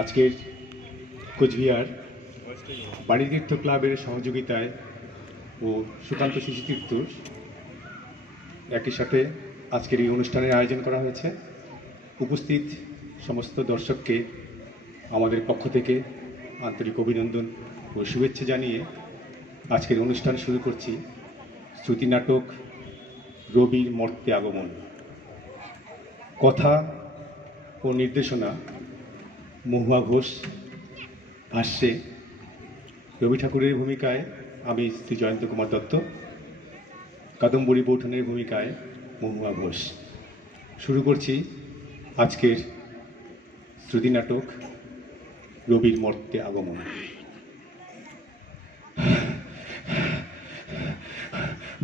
আজকের কোচবিহার বাণীতীর্থ ক্লাবের সহযোগিতায় ও সুকান্ত শিশুতীর্থ একই সাথে আজকের এই অনুষ্ঠানের আয়োজন করা হয়েছে। উপস্থিত সমস্ত দর্শককে আমাদের পক্ষ থেকে আন্তরিক অভিনন্দন ও শুভেচ্ছা জানিয়ে আজকের অনুষ্ঠান শুরু করছি। শ্রুতি নাটক রবির মর্তে আগমন। কথা ও নির্দেশনা মহুয়া ঘোষ। ভাষ্যে রবি ঠাকুরের ভূমিকায় আমি শ্রী জয়ন্ত কুমার দত্ত, কাদম্বরী বৌঠানের ভূমিকায় মহুয়া ঘোষ। শুরু করছি আজকের শ্রুতি নাটক রবির মর্তে আগমন।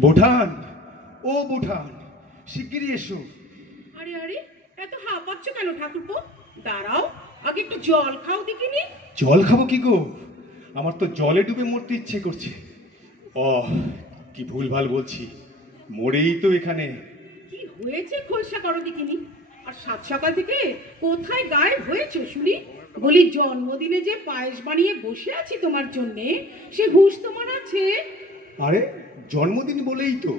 বৌঠান, ও বৌঠান, শিগগিরই এসো। আরে আরে, এত হাঁপাচ্ছ কেন ঠাকুরপো? দাঁড়াও, আগে একটু জল খাও দেখিনি। জল খাবো কি গো? আমার তো জলে ডুবে মরতে ইচ্ছে করছে। ও কি ভুলভাল বলছি, মরেই তো এখানে। কি হয়েছে খোলসা করো দেখিনি। আর সাত সকাল থেকে কোথায় গায়েব হয়েছে শুনি? বলি জন্মদিনে যে পায়েস বানিয়ে বসে আছি তোমার জন্যে, সে হুঁশ তোমার আছে? আরে জন্মদিন বলেই তো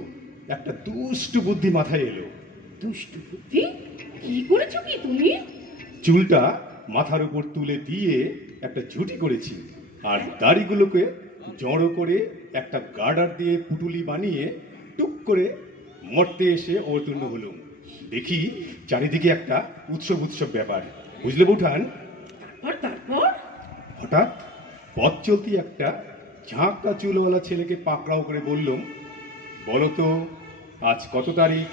একটা দুষ্টু বুদ্ধি মাথায় এলো। দুষ্টু বুদ্ধি? কি করেছো কি তুমি? চুলটা মাথার উপর তুলে দিয়ে একটা ঝুঁটি করেছি, আর দাড়িগুলোকে জড়ো করে একটা গার্ডার দিয়ে পুটুলি বানিয়ে টুক করে মরতে এসে অবতীর্ণ হলুম। দেখি চারিদিকে একটা উৎসব উৎসব ব্যাপার, বুঝলে বৌঠান? তারপর? হঠাৎ পথ চলতি একটা ঝাঁকটা চুলওয়ালা ছেলেকে পাকড়াও করে বললুম, বলো তো আজ কত তারিখ?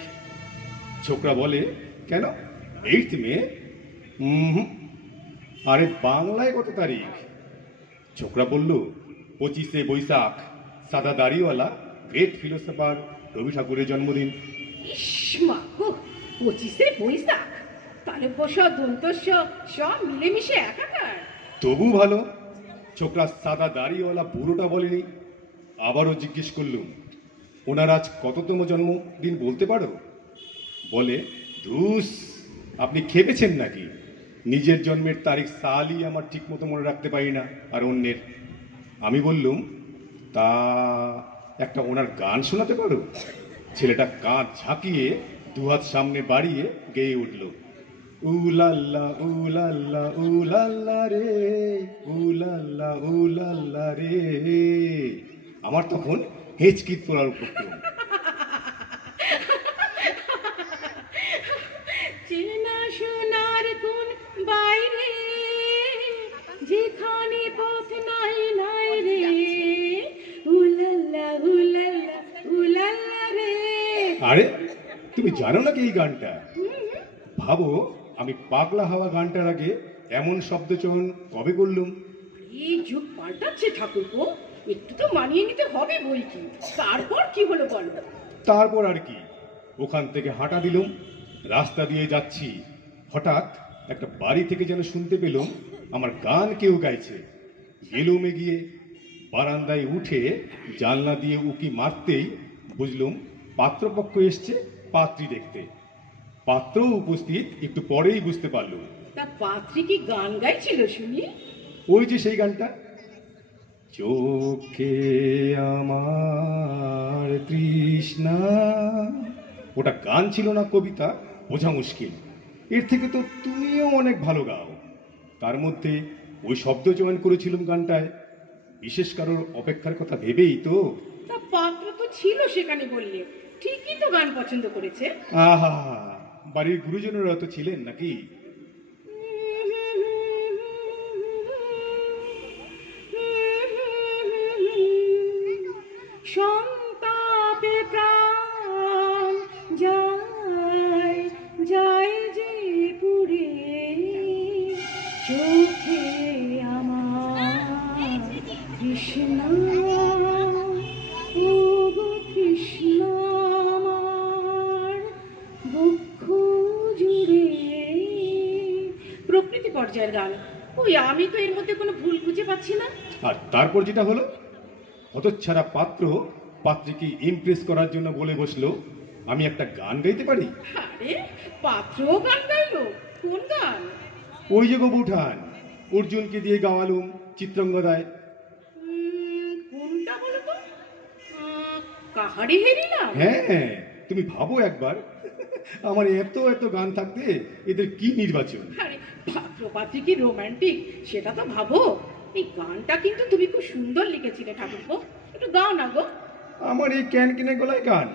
ছোকরা বলে, কেন 8 মে? আরে বাংলায় কত তারিখ? ছোকরা বলল, 25শে বৈশাখ। সাদা দাড়িওয়ালা গ্রেট ফিলোসফার রবি ঠাকুরের জন্মদিন। ইসমা গো, 25শে বৈশাখ! তাহলে বসা দন্তস্য সব মিলেমিশে একাকার। তবু ভালো ছোকরা সাদা দাড়িওয়ালা বুড়োটা বলেনি। আবারও জিজ্ঞেস করলুম, ওনার আজ কততম জন্মদিন বলতে পারো? বলে, ধুস, আপনি খেপেছেন নাকি? নিজের জন্মের তারিখ সালই আমার ঠিক মতো মনে রাখতে পারি না, আর অন্যের। আমি বললুম, তা একটা ওনার গান শোনাতে পারো? ছেলেটা কাঁধ ঝাঁকিয়ে দুহাত সামনে বাড়িয়ে গেয়ে উঠল, উলাল্লা উলাল্লা উলাল্লা রে, উলাল্লা উলাল্লা রে। আমার তখন হেঁচকিত তোলার উপক্রম। চেনা সোনার কোন বাইরে, যেখানে পথ নাই নাই রে, উলাল্লা উলাল্লা উলাল্লা রে। আরে তুমি জানো নাকি এই গানটা? ভাবো, আমি পাগলা হাওয়া গানটার আগে এমন শব্দচয়ন কবে করলুম? এই যুগ পাল্টাচ্ছে ঠাকুরপো, একটু তো মানিয়ে নিতে হবে বই কি। তারপর কি হলো বলো? তারপর আর কি, ওখান থেকে হাঁটা দিলুম। রাস্তা দিয়ে যাচ্ছি, হঠাৎ একটা বাড়ি থেকে যেন শুনতে পেলুম আমার গান কেউ গাইছে। গেলুম এগিয়ে, বারান্দায় উঠে জানলা দিয়ে উকি মারতেই বুঝলুম পাত্রপক্ষ এসছে পাত্রী দেখতে। পাত্রও উপস্থিত একটু পরেই বুঝতে পারলুম। তা পাত্রী কি গান গাইছিল শুনি? ওই যে সেই গানটা, চোখে আমার তৃষ্ণা। ওটা গান ছিল না কবিতা, বোঝা মুশকিল। এর থেকে তো তুমিও অনেক ভালো গাও। তার মধ্যে ওই শব্দ চয়ন করেছিলাম গানটায়, বিশেষ কারোর অপেক্ষার কথা ভেবেই তো। তা পাত্র তো ছিল সেখানে বললে, ঠিকই তো গান পছন্দ করেছে। আহা, বাড়ির গুরুজনেরা তো ছিলেন নাকি? সন্তাপে প্রাণ যায় যায় যে পুরে, চোখে আমার কৃষ্ণ, ও গো কৃষ্ণ আমার বক্ষ জুড়ে। প্রকৃতি পর্যায়ের গান। ওই আমি তো এর মধ্যে কোনো ভুল খুঁজে পাচ্ছি না। আর তারপর যেটা হলো, হতচ্ছাড়া পাত্র পাত্রীকে ইমপ্রেস করার জন্য বলে বসলো, আমি একটা গান গাইতে পারি। আরে পাত্রও গান গাইলো? কোন গান? ওই যে গো বৌঠান, অর্জুনকে দিয়ে গাওয়ালুম চিত্রাঙ্গদায়। কোনটা বলো তো? কাহারে হেরিলাম? হ্যাঁ, তুমি ভাবো একবার, আমার এত এত গান থাকতে এদের কি নির্বাচন। আরে পাত্রপাত্রী কি রোমান্টিক সেটা তো ভাবো। এই গানটা কিন্তু তুমি খুব সুন্দর লিখেছিলে ঠাকুরপো, একটু গাও না গো। আমার এই ক্যান কেনে গলায় গান,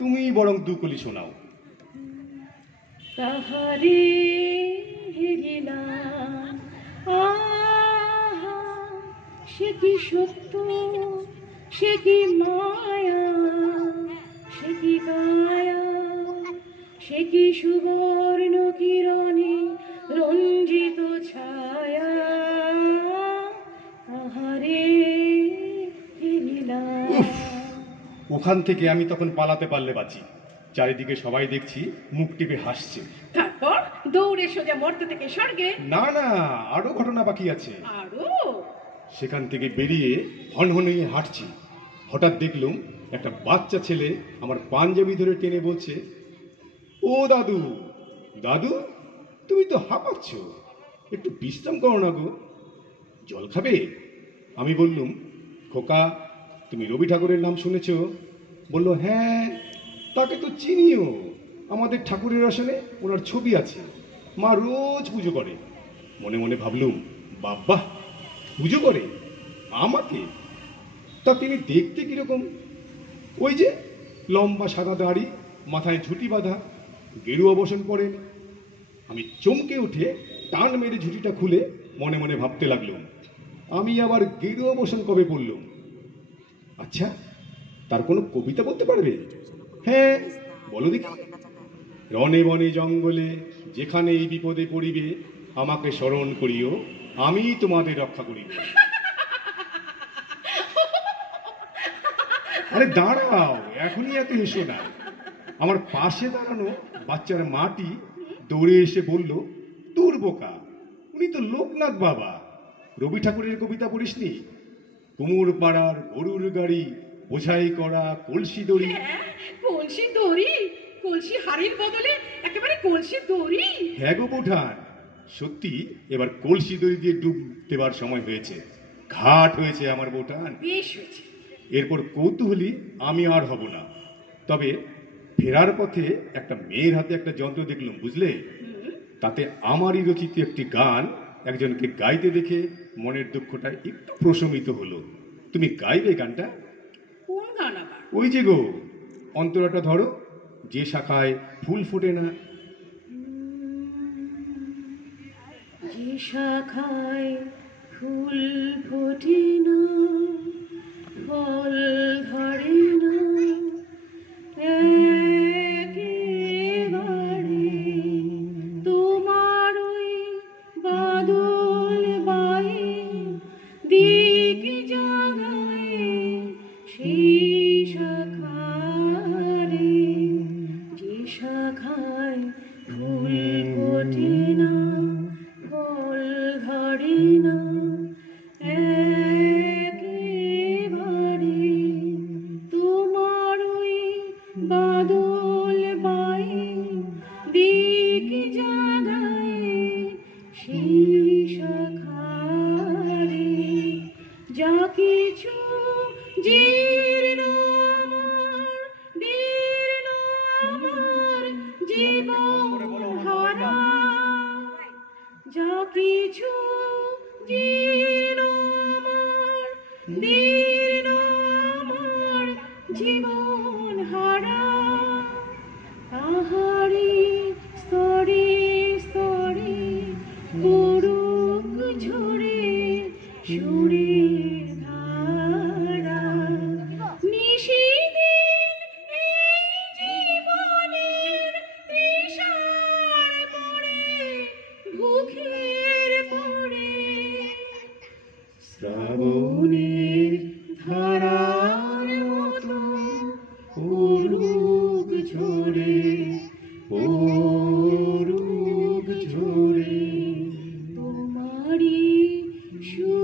তুমি বরং দুকলি শোনাও। তাহারে হেরিলাম, আহা সে কি সত্য, সে কি মায়া, সে কি কায়া, সে কি সুবর্ণ কিরণে রঞ্জিত ছায়া, তাহারে হেরিলাম। উফ, ওখান থেকে আমি তখন পালাতে পারলে বাঁচি। চারিদিকে সবাই দেখছি মুখ টিপে হাসছে। তারপর দৌড়ে সোজা মর্ত থেকে স্বর্গে। না না, আরো ঘটনা বাকি আছে। আরো? সেখান থেকে বেরিয়ে হনহনিয়ে হাঁটছি, হঠাৎ দেখলুম একটা বাচ্চা ছেলে আমার পাঞ্জাবি ধরে টেনে বলছে, ও দাদু, দাদু তুমি তো হাঁপাচ্ছ, একটু বিশ্রাম করো না গো, জল খাবে? আমি বললুম, খোকা তুমি রবি ঠাকুরের নাম শুনেছ? বলল, হ্যাঁ তাকে তো চিনিও, আমাদের ঠাকুরের আসনে ওনার ছবি আছে, মা রোজ পুজো করে। মনে মনে ভাবলুম, বাবা পুজো করে আমাকে? তা তিনি দেখতে কিরকম? ওই যে লম্বা সাদা দাড়ি, মাথায় ঝুঁটি বাঁধা, গেরুয়া বসন পরেন। আমি চমকে উঠে টান মেরে ঝুঁটিটা খুলে মনে মনে ভাবতে লাগলুম, আমি আবার গেরুয়া বসন কবে পড়লুম? আচ্ছা, তার কোনো কবিতা বলতে পারবে? হ্যাঁ বলো দেখি। রনে বনে জঙ্গলে যেখানে এই বিপদে পড়িবে, আমাকে স্মরণ করিও, আমি তোমাদের রক্ষা করিব। আরে দাঁড়াও, এখনই এত হেসো না। আমার পাশে দাঁড়ানো বাচ্চার মাটি দৌড়ে এসে বলল, তোর বোকা, উনি তো লোকনাথ বাবা, রবি ঠাকুরের কবিতা পড়িসনি? কুমোর পাড়ার গরুর গাড়ি, বোঝাই করা কলসি দড়ি। কলসি দড়ি? কলসি হাড়ির বদলে একেবারে কলসি দড়ি? হ্যাঁ গো বোঠান, সত্যি এবার কলসি দড়ি দিয়ে ডুব দেবার সময় হয়েছে, ঘাট হয়েছে আমার বোঠান। বেশ হয়েছে। এরপর কৌতূহলী আমি আর হব না। তবে ফেরার পথে একটা মেয়ের হাতে একটা যন্ত্র দেখলাম, বুঝলে? তাতে আমারই রচিত একটি গান একজনকে গাইতে দেখে মনের দুঃখটা একটু প্রশমিত হলো। তুমি গাইবে গানটা? কোন গান আবার? ওই যে গো, অন্তরাটা ধরো, যে শাখায় ফুল ফোটে না। যে শাখায় ফুল ফোটে না, ফল ধরে না, একেবারে তোমার ওই বাদল বায়ে দিক জাগায় সেই শাখারে, যে শাখায় ফুল ফোটে না, ফল ধরে না, একেবারে তোমার ওই বাদল বায়ে দিক জাগায় সেই শাখারে, যা কিছু জীর্ণ আমার, দীর্ণ আমার জীবন হারা, যা কিছু জীর্ণ আমার, দীর্ণ আমার জীবন হারা, তাহারি স্তরে স্তরে পড়ুক ঝরে সুরের ধারা, নিশিদিন এই জীবনের তৃষার পড়ে, ভুখের পড়ে, শ্রাবণের ধারার মতো পড়ুক ঝরে, পড়ুক ঝরে, তোমারই সুর